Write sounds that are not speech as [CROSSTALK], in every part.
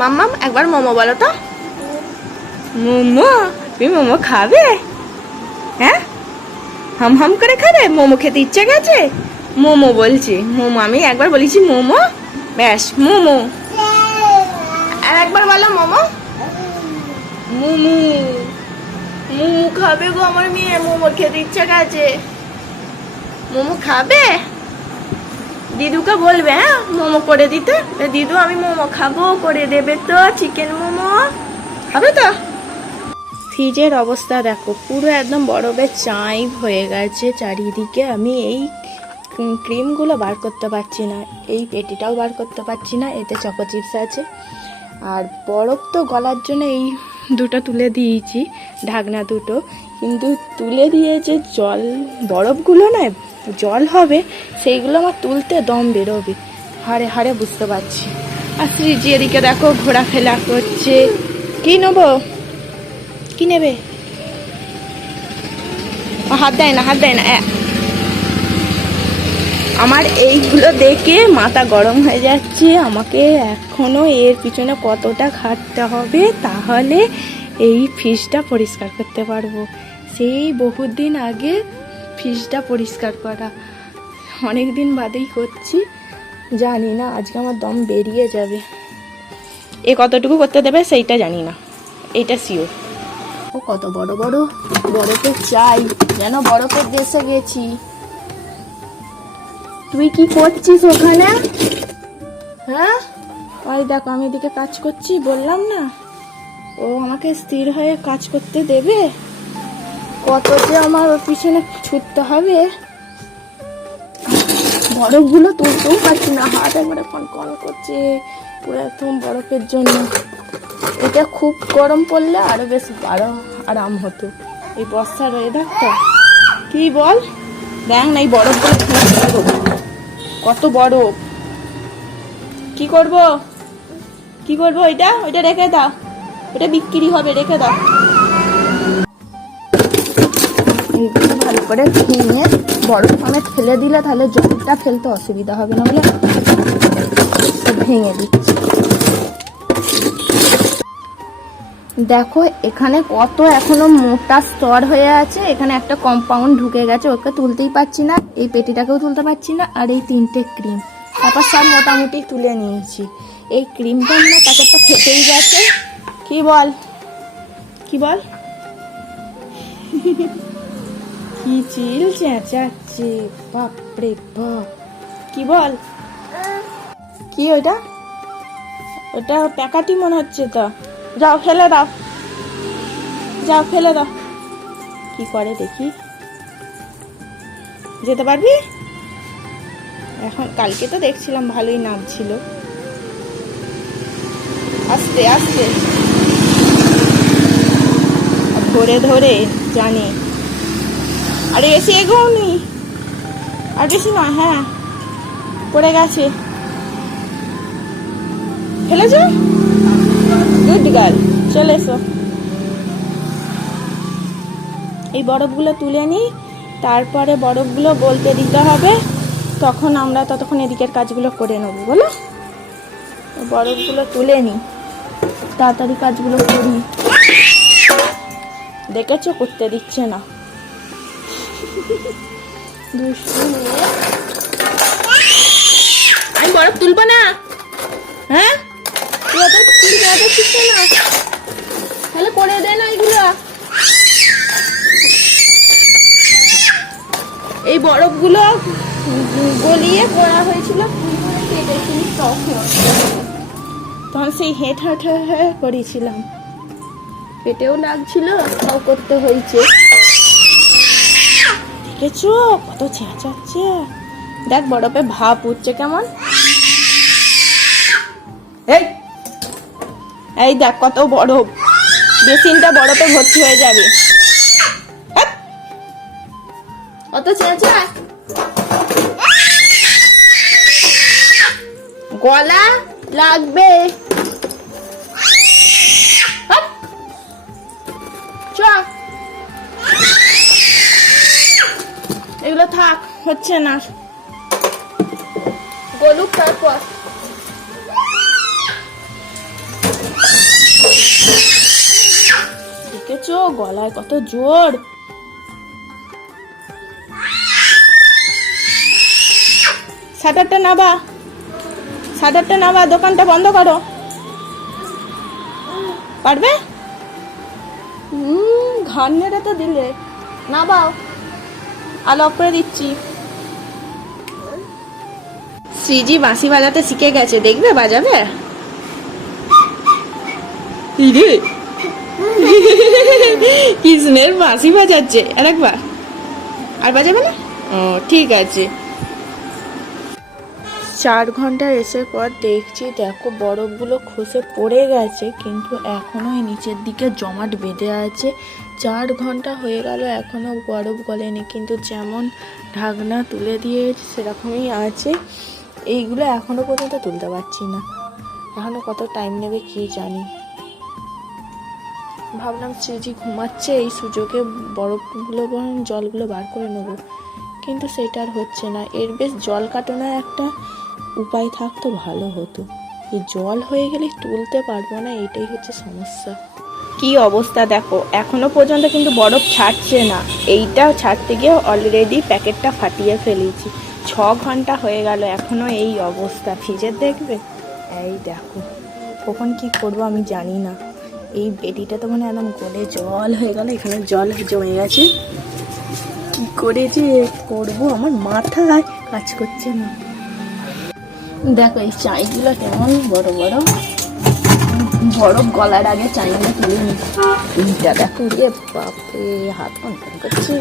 মাম্মাম একবার মোমো বলো তো। মোমো? তুমি মোমো খাবে? হ্যাঁ? হাম হাম করে খাবে? মোমো খেতে ইচ্ছে গেছে? মোমো বলছি। মোমো, আমি একবার বলেছি মোমো। ব্যাস, মোমো। আর একবার বলো মোমো। মোমো। মোমো খাবে গো আমার মেয়ে, মোমো খেতে ইচ্ছে গেছে। মোমো খাবে? দিদুকে বলবে হ্যাঁ মোমো করে দিতে? দিদু, আমি মোমো খাব, করে দেবে তো চিকেন মোমো। হবে তো? ফ্রিজের অবস্থা দেখো, পুরো একদম বরফে চাই হয়ে গেছে চারিদিকে। আমি এই ক্রিমগুলো বার করতে পারছি না, এই পেটিটাও বার করতে পারছি না, এতে চকো চিপস আছে। আর বরফ তো গলার জন্য এই দুটো তুলে দিয়েছি, ঢাকনা দুটো। কিন্তু তুলে দিয়েছে জল, বরফগুলো না জল হবে, সেইগুলো আমার তুলতে দম বেরোবে। হাড়ে হাড়ে বুঝতে পারছি। আর শ্রীজি এদিকে দেখো, ঘোরাফেরা করছে। কি নেব? কি নেবে? হাত দেয় না, হাত দেয় না আমার এইগুলো দেখে মাথা গরম হয়ে যাচ্ছে। আমাকে এখনও এর পিছনে কতটা খাটতে হবে, তাহলে এই ফিশটা পরিষ্কার করতে পারব। সেই বহুদিন আগে ফিশটা পরিষ্কার করা। অনেক দিন বাদেই করছি, জানি না, আজকে আমার দম বেরিয়ে যাবে। এ কতটুকু করতে দেবে সেইটা জানি না, এটা শিওর ও কত বড় বড়, বরফের চাই, যেন বরফের দেশে গেছি। তুই কি করছিস ওখানে? হ্যাঁ? ওই দেখো, আমি এদিকে কাজ করছি, বললাম না। ও আমাকে স্থির হয়ে কাজ করতে দেবে? কত যে আমার ওর পিছনে ছুটতে হবে। বরফগুলো তুলতেও পারছি না, হাত একবারে কন কন করছে, পুরো একদম বরফের জন্য। এটা খুব গরম পড়লে আরও বেশ আরও আরাম হতো। এই বর্ষার ওয়েদারটা কি বল? দেখ না এই বরফগুলো কত বরফ। কি করব? কি করব এটা ওইটা রেখে দাও। ওটা বিক্রি হবে, রেখে দাও। ভালো করে ভেঙে বরফ আমি ফেলে দিলে তাহলে জলটা ফেলতে অসুবিধা হবে না বলে ভেঙে দিচ্ছি। দেখো, এখানে কত এখনও মোটা স্তর হয়ে আছে, এখানে একটা কম্পাউন্ড ঢুকে গেছে, ওকে তুলতেই পারছি না, এই পেটিটাকেও তুলতে পারছি না, আর এই তিনটে ক্রিম তারপর সব মোটামুটি তুলে নিয়েছি। এই ক্রিমটা না প্যাকেটটা ফেটেই গেছে। কি বল? কি বল? [LAUGHS] কি চিল চেঁচাচ্ছে? বাপরে বাপ। কি বল? কি ওইটা? ওটা প্যাকাটি মনে হচ্ছে তো। যাও, ফেলে দাও। যাও, ফেলে দাও। কি করে দেখি? যেতে পারবি? এখন কালকে তো দেখছিলাম ভালোই নামছিল আস্তে আস্তে। ধরে ধরে, জানি। আরে বেশি এগোনি আর বেশি না হ্যাঁ। পড়ে গেছে। ফেলেছ? গুড গার্ল, চলে এসো। এই বরফগুলো তুলে নিই তারপরে বরফগুলো গলতে দিতে হবে। তখন আমরা ততক্ষণ এদিকের কাজগুলো করে নেব, বলো? বরফগুলো তুলে নিই তাড়াতাড়ি কাজগুলো করি। দেখেছ, করতে দিচ্ছে না। আমি বরফ তুলবো না। হ্যাঁ? তাহলে করে দে না এই বরফগুলো গলিয়ে করা হয়েছিল। তখন সেই হেঁট হাট করেছিলাম। পেটেও লাগছিল, তাও করতে হয়েছে। দেখেছ? কত চেঁচাচ্ছে। দেখ বরফে ভাপ উঠছে কেমন। এই! এই দেখ কত বরফ। বেসিনটা বরফে ভর্তি হয়ে যাবে। হাট! অত চেঁচা। গলা লাগবে। হাট! চ। এগুলো থাক, হচ্ছে না। গলুক তারপর। দেখেছ? গলায় কত জোর। শাটারটা নাবা। শাটারটা নাবা, দোকানটা বন্ধ করো। পারবে? হুম ঘর নেড়ে তো দিলে। নাবাও। আলো অফ করে দিচ্ছি। শ্রীজি বাঁশি বাজাতে শিখে গেছে, দেখবে বাজাবে? কৃষ্ণের বাঁশি বাজাচ্ছে, আরেকবার। আর বাজাবে না? ও, ঠিক আছে। চার ঘণ্টা এসে পর দেখছি, দেখো বরফগুলো খসে পড়ে গেছে, কিন্তু এখনও এই নিচের দিকে জমাট বেঁধে আছে। চার ঘণ্টা হয়ে গেল এখনও বরফ গলেনি, কিন্তু যেমন ঢাকনা তুলে দিয়েছে, সেরকমই আছে। এইগুলো এখনও পর্যন্ত তুলতে পারছি না। এখনও কত টাইম নেবে কি জানি। ভাবলাম শ্রীজি ঘুমাচ্ছে, এই সুযোগে বরফগুলো বরং জলগুলো বার করে নেব। কিন্তু সেটা আর হচ্ছে না। এর বেশ জল কাটানোর একটা উপায় থাকতো, ভালো হতো। জল হয়ে গেলে তুলতে পারব না, এটাই হচ্ছে সমস্যা। কি অবস্থা দেখো, এখনও পর্যন্ত কিন্তু বরফ ছাড়ছে না। এইটা ছাড়তে গিয়ে অলরেডি প্যাকেটটা ফাটিয়ে ফেলেছি। ছ ঘণ্টা হয়ে গেল, এখনও এই অবস্থা। ফ্রিজের দেখবে? এই দেখো, কখন কি করব আমি জানি না। এই বেডিটা তো মানে একদম গলে জল হয়ে গেল, এখানে জল জমে গেছে। কি করে যে করব? আমার মাথায় কাজ করছে না। দেখো এই চাইগুলো কেমন বড় বড়। বরফ গলার আগে চাইগুলো তুলে নি এইটা দেখো রে বাপরে, হাত কনকন করছে।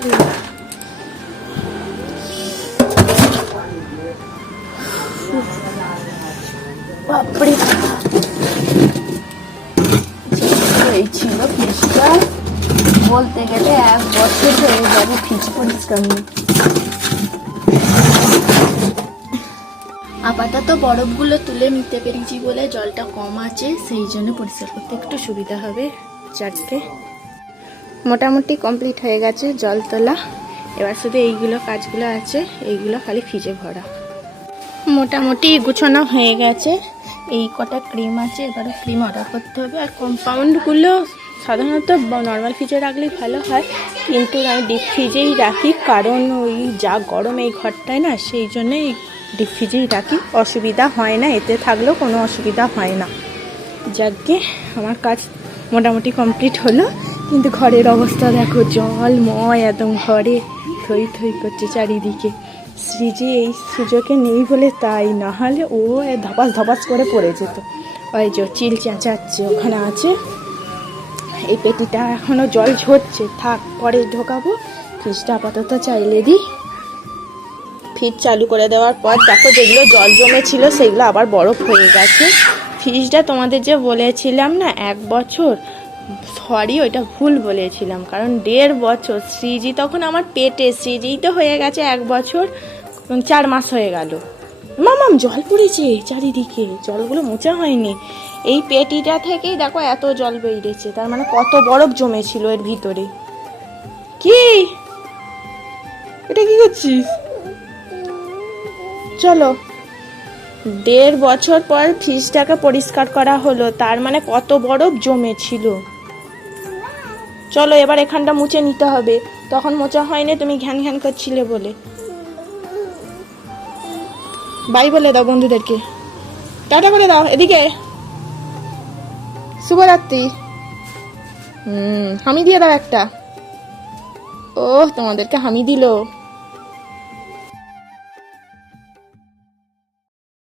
বাপরে। এই ছিল ফিসটা। বলতে গেলে এক বছর হয়ে যাবে ফিজ পরিষ্কার আপাতত বরফগুলো তুলে নিতে পেরেছি বলে জলটা কম আছে, সেই জন্য পরিষ্কার করতে একটু সুবিধা হবে। চারটে মোটামুটি কমপ্লিট হয়ে গেছে জল তোলা। এবার শুধু এইগুলো কাজগুলো আছে, এইগুলো খালি ফ্রিজে ভরা। মোটামুটি গুছানো হয়ে গেছে। এই কটা ক্রিম আছে এবারে ক্রিম অর্ডার করতে হবে। আর কম্পাউন্ডগুলো সাধারণত নর্মাল ফ্রিজে রাখলেই ভালো হয়। কিন্তু আমি ডিপ ফ্রিজেই রাখি, কারণ ওই যা গরম এই ঘরটায় না, সেই জন্যই ডিপ ফ্রিজেই রাখি অসুবিধা হয় না, এতে থাকলেও কোনো অসুবিধা হয় না। যাকে আমার কাজ মোটামুটি কমপ্লিট হলো, কিন্তু ঘরের অবস্থা দেখো, জল, ময় একদম ঘরে, থই থই করছে চারিদিকে। শ্রীজি এই সুযোগে নেই বলে তাই, না হলে ও ধপাস ধপাস করে পড়ে যেত। ওই যে চিল চেঁচাচ্ছে, ওখানে আছে। এই পেটিটা এখনও জল ঝরছে, থাক, পরে ঢোকাবো। ফ্রিজটা আপাতত চাইলে দিই। ফ্রিজ চালু করে দেওয়ার পর দেখো যেগুলো জল জমেছিল সেগুলো আবার বরফ হয়ে গেছে। ফ্রিজটা তোমাদের যে বলেছিলাম না, এক বছর সরি ওইটা ভুল বলেছিলাম, কারণ দেড় বছর, শ্রীজি তখন আমার পেটে, শ্রীজি তো হয়ে গেছে এক বছর চার মাস হয়ে গেল। মামাম, জল পড়েছে চারিদিকে, জলগুলো মোচা হয়নি। এই পেটিটা থেকেই দেখো এত জল বেরিয়েছে, তার মানে কত বরফ জমেছিল এর ভিতরে। কি? এটা কি করছিস? চলো। দেড় বছর পর ফ্রিজটাকে পরিষ্কার করা হলো তার মানে কত বরফ জমেছিল চলো এবার এখানটা মুছে নিতে হবে। তখন মোচা হয়নি তুমি ঘ্যান ঘ্যান করছিলে বলে। বাই বলে দাও বন্ধুদেরকে। টাটা করে দাও এদিকে। শুভরাত্রি। হুম হামি দিয়ে দাও একটা। ও তোমাদেরকে হামি দিলো।